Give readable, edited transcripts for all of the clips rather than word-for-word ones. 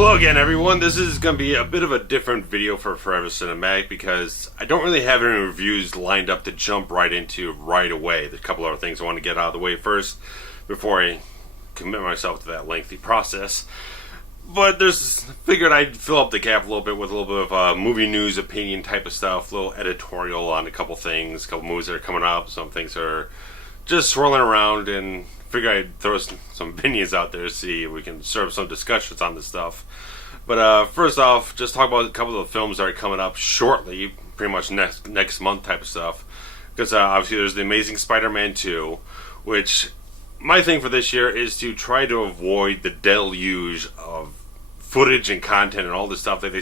Hello again, everyone. This is going to be a bit of a different video for Forever Cinematic because I don't really have any reviews lined up to jump right into right away. There's a couple other things I want to get out of the way first before I commit myself to that lengthy process. But figured I'd fill up the gap a little bit with a little bit of movie news, opinion type of stuff, a little editorial on a couple things, a couple movies that are coming up, some things that are just swirling around, and figure I'd throw some opinions out there to see if we can serve some discussions on this stuff. But first off, just talk about a couple of the films that are coming up shortly, pretty much next month type of stuff. Because obviously there's The Amazing Spider-Man 2, which my thing for this year is to try to avoid the deluge of footage and content and all this stuff that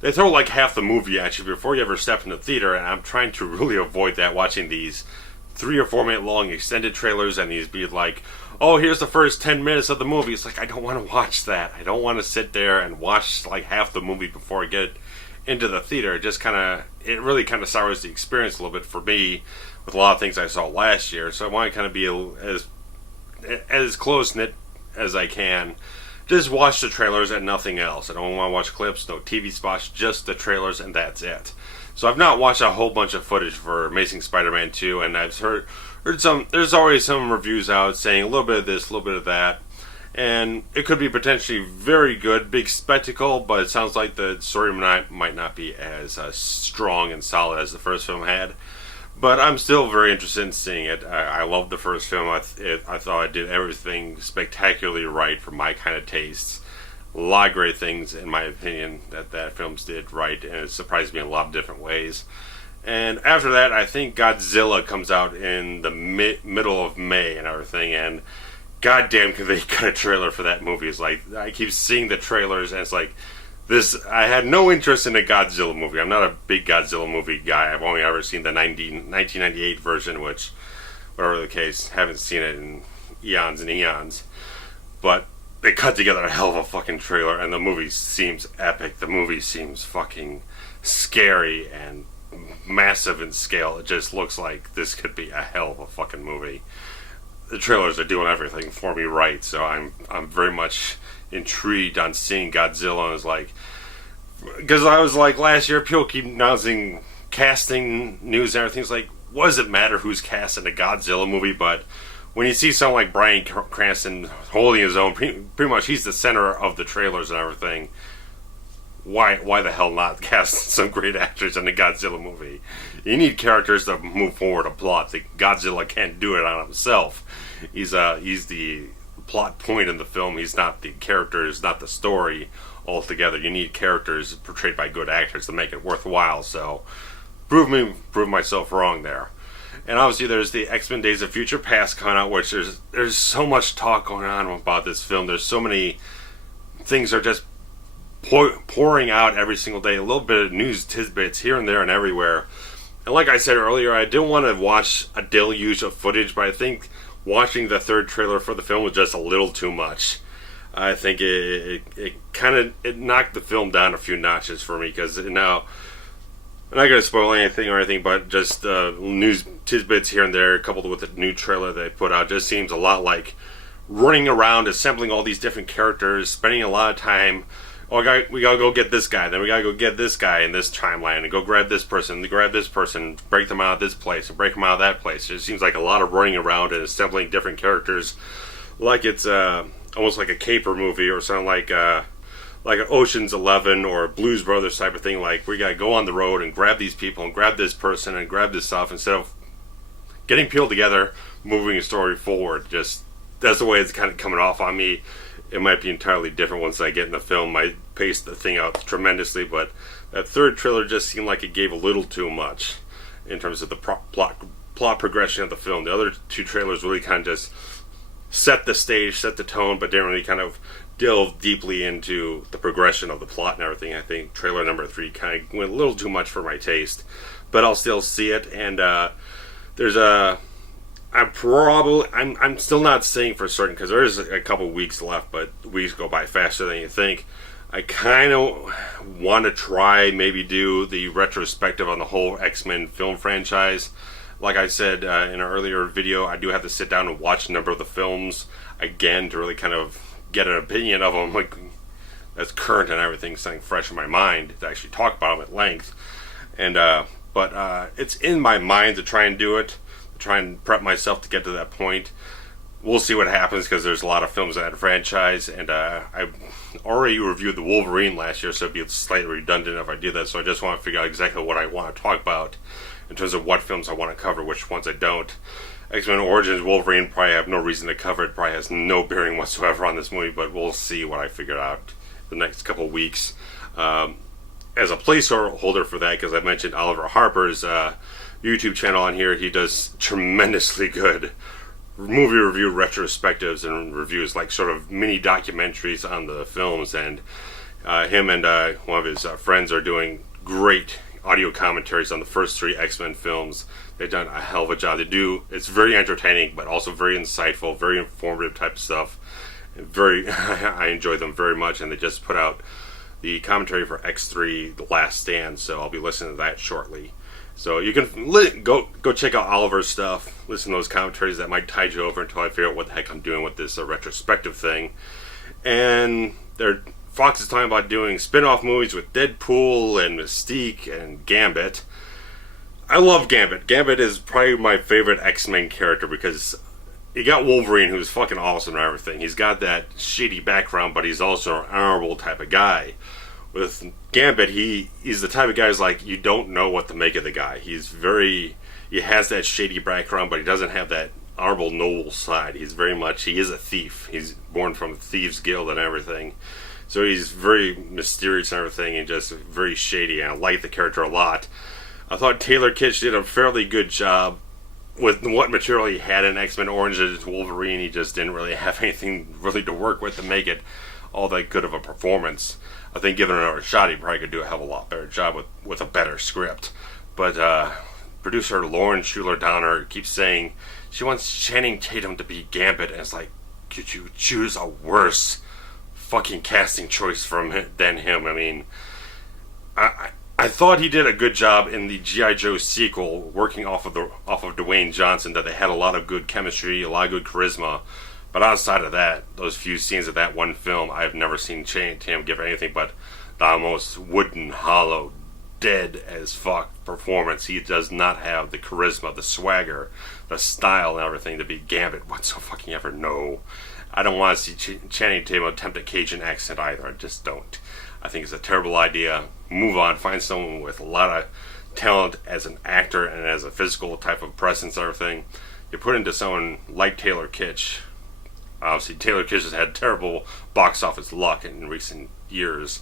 they throw like half the movie at you before you ever step in the theater, and I'm trying to really avoid that, watching these 3 or 4 minute long extended trailers and these be like, oh, here's the first 10 minutes of the movie. It's like, I don't want to watch that. I don't want to sit there and watch like half the movie before I get into the theater. It really kind of sours the experience a little bit for me with a lot of things I saw last year. So I want to kind of be as close-knit as I can. Just watch the trailers and nothing else. I don't want to watch clips, no TV spots, just the trailers, and that's it. So I've not watched a whole bunch of footage for Amazing Spider-Man 2, and I've heard some. There's already some reviews out saying a little bit of this, a little bit of that, and it could be potentially very good, big spectacle. But it sounds like the story might not be as strong and solid as the first film had. But I'm still very interested in seeing it. I loved the first film. I thought I did everything spectacularly right for my kind of tastes. A lot of great things, in my opinion, that films did right, and it surprised me in a lot of different ways. And after that, I think Godzilla comes out in the middle of May and everything, and goddamn, can they cut a trailer for that movie? It's like, I keep seeing the trailers, and it's like, I had no interest in a Godzilla movie. I'm not a big Godzilla movie guy. I've only ever seen the 1998 version, which, whatever the case, haven't seen it in eons and eons. But they cut together a hell of a fucking trailer, and the movie seems epic. The movie seems fucking scary and massive in scale. It just looks like this could be a hell of a fucking movie. The trailers are doing everything for me right, so I'm very much intrigued on seeing Godzilla. And it's like, because I was like, last year people keep announcing casting news and everything. It's like, what does it matter who's cast in a Godzilla movie? But when you see someone like Bryan Cranston holding his own, pretty much he's the center of the trailers and everything. Why the hell not cast some great actors in a Godzilla movie? You need characters to move forward a plot. Godzilla can't do it on himself. He's the plot point in the film. He's not the characters, not the story altogether. You need characters portrayed by good actors to make it worthwhile. So prove myself wrong there. And obviously there's the X-Men Days of Future Past coming out, which there's so much talk going on about this film. There's so many things are just pouring out every single day. A little bit of news tidbits here and there and everywhere. And like I said earlier, I didn't want to watch a deluge of footage, but I think watching the third trailer for the film was just a little too much. I think it knocked the film down a few notches for me, because now I'm not going to spoil anything or anything, but just news tidbits here and there, coupled with the new trailer they put out, just seems a lot like running around, assembling all these different characters, spending a lot of time. Oh, we gotta go get this guy, then we gotta go get this guy in this timeline, and go grab this person, break them out of this place, and break them out of that place. It just seems like a lot of running around and assembling different characters, like it's almost like a caper movie or something like an Ocean's 11 or Blues Brothers type of thing. Like, we gotta go on the road and grab these people and grab this person and grab this stuff, instead of getting people together, moving a story forward. Just, that's the way it's kind of coming off on me. It might be entirely different once I get in the film. I paced the thing out tremendously, but that third trailer just seemed like it gave a little too much in terms of the plot progression of the film. The other two trailers really kind of just set the stage, set the tone, but didn't really kind of delve deeply into the progression of the plot and everything. I think trailer number 3 kind of went a little too much for my taste, but I'll still see it. And I'm still not saying for certain, because there is a couple weeks left, but weeks go by faster than you think. I kind of want to try, maybe do the retrospective on the whole X-Men film franchise. Like I said in an earlier video, I do have to sit down and watch a number of the films again to really kind of get an opinion of them. Like, that's current and everything, something fresh in my mind to actually talk about them at length. And but it's in my mind to try and do it, to try and prep myself to get to that point. We'll see what happens, because there's a lot of films in that franchise, and I already reviewed the Wolverine last year, so it'd be slightly redundant if I do that. So I just want to figure out exactly what I want to talk about in terms of what films I want to cover, which ones I don't. X-Men Origins Wolverine probably have no reason to cover it, probably has no bearing whatsoever on this movie, but we'll see what I figure out the next couple of weeks. As a placeholder for that, because I mentioned Oliver Harper's YouTube channel on here, he does tremendously good movie review retrospectives and reviews, like sort of mini documentaries on the films, and him and one of his friends are doing great audio commentaries on the first 3 X-Men films. They've done a hell of a job. It's very entertaining, but also very insightful, very informative type of stuff. I enjoy them very much, and they just put out the commentary for X3, The Last Stand, so I'll be listening to that shortly. So you can go check out Oliver's stuff, listen to those commentaries. That might tide you over until I figure out what the heck I'm doing with this retrospective thing. And Fox is talking about doing spin-off movies with Deadpool and Mystique and Gambit. I love Gambit. Gambit is probably my favorite X-Men character, because you got Wolverine, who's fucking awesome and everything. He's got that shady background, but he's also an honorable type of guy. With Gambit, he's the type of guy who's like, you don't know what to make of the guy. He has that shady background, but he doesn't have that honorable, noble side. He is a thief. He's born from a thieves guild and everything. So he's very mysterious and everything, and just very shady, and I like the character a lot. I thought Taylor Kitsch did a fairly good job with what material he had in X-Men Origins Wolverine. He just didn't really have anything really to work with to make it all that good of a performance. I think given another shot, he probably could do a hell of a lot better job with a better script. But producer Lauren Schuler-Donner keeps saying she wants Channing Tatum to be Gambit, and it's like, could you choose a worse fucking casting choice than him? I mean, I thought he did a good job in the G.I. Joe sequel, working off of Dwayne Johnson, that they had a lot of good chemistry, a lot of good charisma. But outside of that, those few scenes of that one film, I've never seen Channing Tatum give anything but the most wooden, hollow, dead as fuck performance. He does not have the charisma, the swagger, the style, and everything to be Gambit whatsoever. No. I don't want to see Channing Tatum attempt a Cajun accent either. I just don't. I think it's a terrible idea. Move on. Find someone with a lot of talent as an actor and as a physical type of presence and everything. You put into someone like Taylor Kitsch. Obviously, Taylor Kitsch has had terrible box office luck in recent years.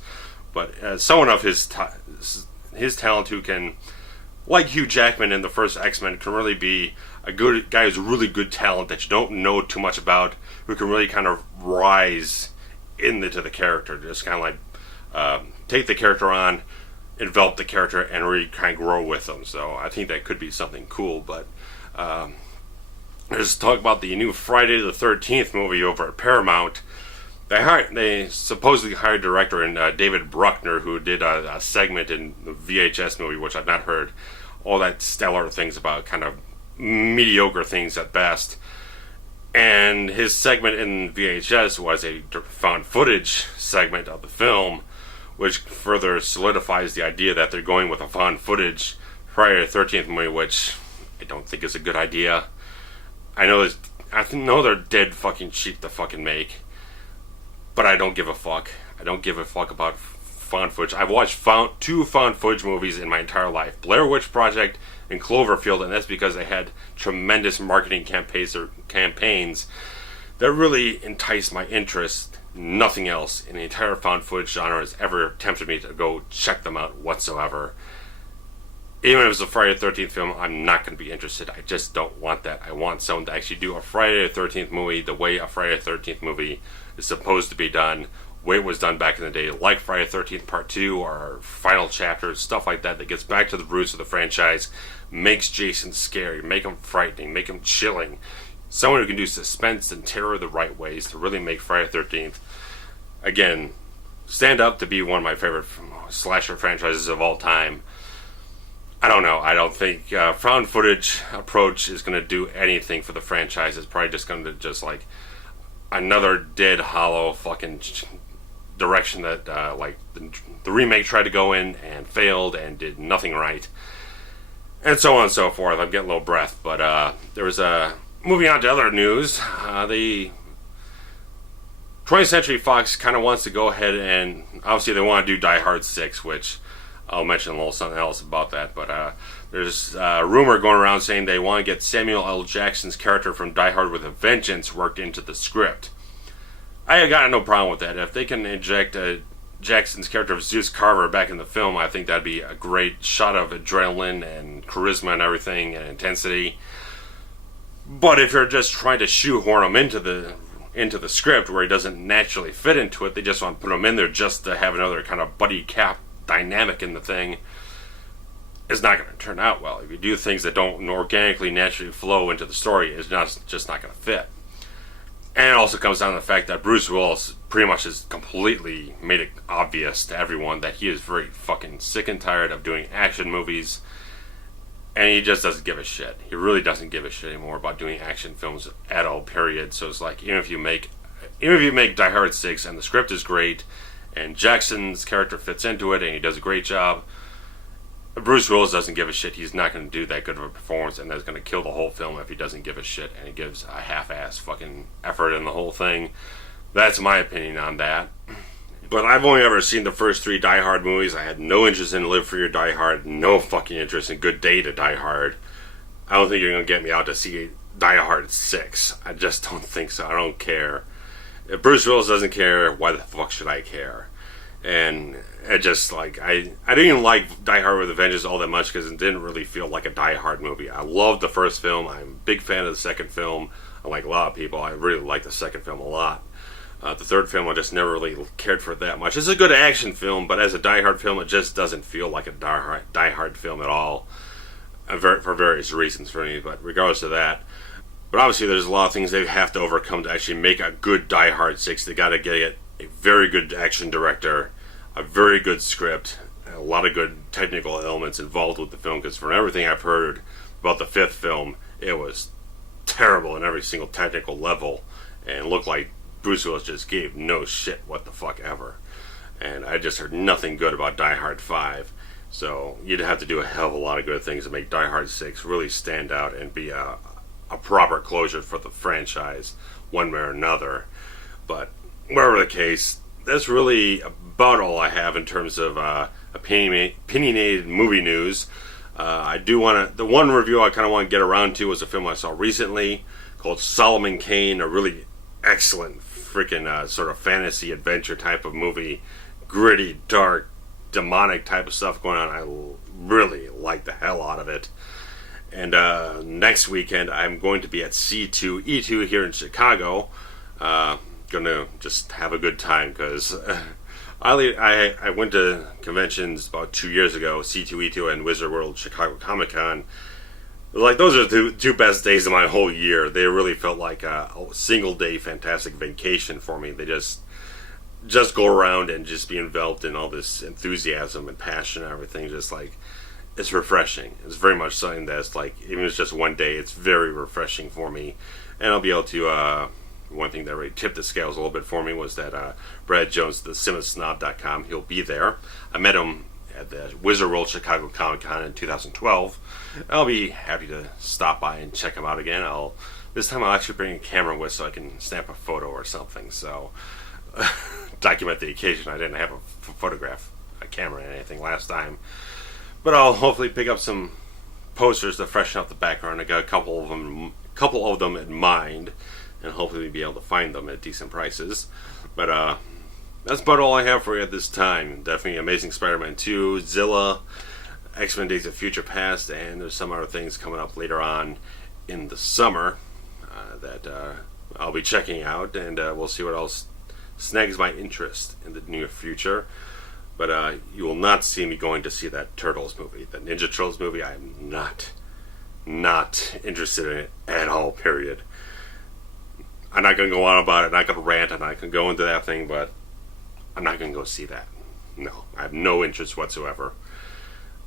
But as someone of his talent, who can, like Hugh Jackman in the first X-Men, can really be a good guy who's really good talent that you don't know too much about, who can really kind of rise into the character, just kind of like take the character on, envelop the character, and really kind of grow with them. So I think that could be something cool. But let's talk about the new Friday the 13th movie over at Paramount. They supposedly hired director David Bruckner, who did a segment in the VHS movie, which I've not heard all that stellar things about, kind of mediocre things at best. And his segment in VHS was a found footage segment of the film, which further solidifies the idea that they're going with a found footage Friday the 13th movie, which I don't think is a good idea. I know they're dead fucking cheap to fucking make, but I don't give a fuck. I don't give a fuck about found footage. I've watched two found footage movies in my entire life, Blair Witch Project and Cloverfield, and that's because they had tremendous marketing campaigns that really enticed my interest. Nothing else in the entire found footage genre has ever tempted me to go check them out whatsoever. Even if it's a Friday the 13th film, I'm not going to be interested. I just don't want that. I want someone to actually do a Friday the 13th movie the way a Friday the 13th movie is supposed to be done, the way it was done back in the day, like Friday the 13th Part 2 or Final Chapters, stuff like that gets back to the roots of the franchise, makes Jason scary, make him frightening, make him chilling. Someone who can do suspense and terror the right ways to really make Friday the 13th, again, stand up to be one of my favorite slasher franchises of all time. I don't know. I don't think found footage approach is going to do anything for the franchise. It's probably just going to like another dead, hollow fucking direction that like the remake tried to go in and failed and did nothing right, and so on and so forth. I'm getting a little breath, but there was a moving on to other news. The 20th Century Fox kind of wants to go ahead and obviously they want to do Die Hard 6, which I'll mention a little something else about that, but there's a rumor going around saying they want to get Samuel L. Jackson's character from Die Hard with a Vengeance worked into the script. I got no problem with that. If they can inject Jackson's character of Zeus Carver back in the film, I think that'd be a great shot of adrenaline and charisma and everything and intensity. But if you're just trying to shoehorn him into the script where he doesn't naturally fit into it, they just want to put him in there just to have another kind of buddy cap dynamic in the thing, it's not going to turn out well. If you do things that don't organically, naturally flow into the story, it's just not going to fit. And it also comes down to the fact that Bruce Willis pretty much has completely made it obvious to everyone that he is very fucking sick and tired of doing action movies, and he just doesn't give a shit. He really doesn't give a shit anymore about doing action films at all, period. So it's like, even if you make Die Hard 6 and the script is great, and Jackson's character fits into it and he does a great job, Bruce Willis doesn't give a shit. He's not going to do that good of a performance, and that's going to kill the whole film if he doesn't give a shit and he gives a half-ass fucking effort in the whole thing. That's my opinion on that. But I've only ever seen the first 3 Die Hard movies. I had no interest in Live Free or Die Hard, no fucking interest in Good Day to Die Hard. I don't think you're going to get me out to see Die Hard 6. I just don't think so. I don't care. If Bruce Willis doesn't care, why the fuck should I care? And it just, like, I didn't even like Die Hard with a Vengeance all that much because it didn't really feel like a Die Hard movie. I loved the first film. I'm a big fan of the second film. Unlike a lot of people, I really like the second film a lot. The third film I just never really cared for that much. It's a good action film, but as a Die Hard film, it just doesn't feel like a Die Hard film at all. For various reasons for me, but regardless of that. But obviously there's a lot of things they have to overcome to actually make a good Die Hard 6. They got to get a very good action director, a very good script, and a lot of good technical elements involved with the film, because from everything I've heard about the 5th film, it was terrible in every single technical level, and looked like Bruce Willis just gave no shit what the fuck ever. And I just heard nothing good about Die Hard 5. So you'd have to do a hell of a lot of good things to make Die Hard 6 really stand out and be a proper closure for the franchise, one way or another. But whatever the case, that's really about all I have in terms of opinionated movie news. I do want to... The one review I kind of want to get around to was a film I saw recently called Solomon Kane, a really excellent freaking sort of fantasy adventure type of movie. Gritty, dark, demonic type of stuff going on. I really like the hell out of it. And next weekend I'm going to be at C2E2 here in Chicago. Gonna just have a good time, because I went to conventions about 2 years ago, C2E2 and Wizard World Chicago Comic Con. Like, those are the two best days of my whole year. They really felt like a single day fantastic vacation for me. They just go around and just be enveloped in all this enthusiasm and passion and everything. Just like, it's refreshing. It's very much something that's like, even if it's just one day, it's very refreshing for me. And I'll be able to, one thing that really tipped the scales a little bit for me was that Brad Jones, the CinemaSnob.com, he'll be there. I met him at the Wizard World Chicago Comic Con in 2012. I'll be happy to stop by and check him out again. This time I'll actually bring a camera with so I can snap a photo or something. So, document the occasion. I didn't have a camera or anything last time. But I'll hopefully pick up some posters to freshen up the background. I got a couple of them in mind, and hopefully be able to find them at decent prices. But that's about all I have for you at this time. Definitely Amazing Spider-Man 2, Zilla, X-Men Days of Future Past, and there's some other things coming up later on in the summer that I'll be checking out, and we'll see what else snags my interest in the near future. But you will not see me going to see that Turtles movie, that Ninja Turtles movie. I am not interested in it at all, period. I'm not going to go on about it, I'm not going to rant, I'm not going to go into that thing, but I'm not going to go see that. No, I have no interest whatsoever.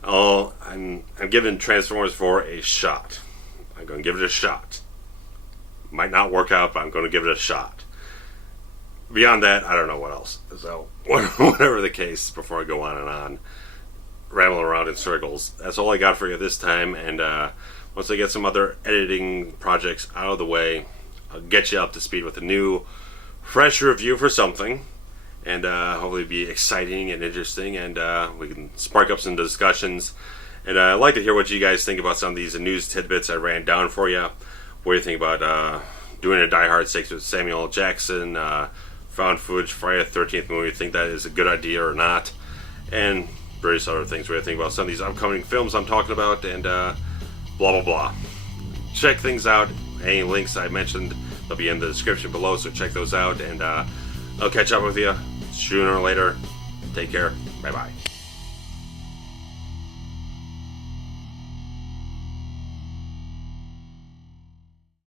I'm giving Transformers 4 a shot. I'm going to give it a shot. Might not work out, but I'm going to give it a shot. Beyond that, I don't know what else. So, whatever the case, before I go on, rambling around in circles, that's all I got for you this time. And once I get some other editing projects out of the way, I'll get you up to speed with a new, fresh review for something. And hopefully be exciting and interesting, and we can spark up some discussions. And I'd like to hear what you guys think about some of these news tidbits I ran down for you. What do you think about doing a Die Hard 6 with Samuel L. Jackson, found footage Friday the 13th movie? Think that is a good idea or not? And various other things. What do you think about some of these upcoming films I'm talking about? And blah, blah, blah. Check things out. Any links I mentioned, they'll be in the description below, so check those out. And I'll catch up with you sooner or later. Take care. Bye-bye.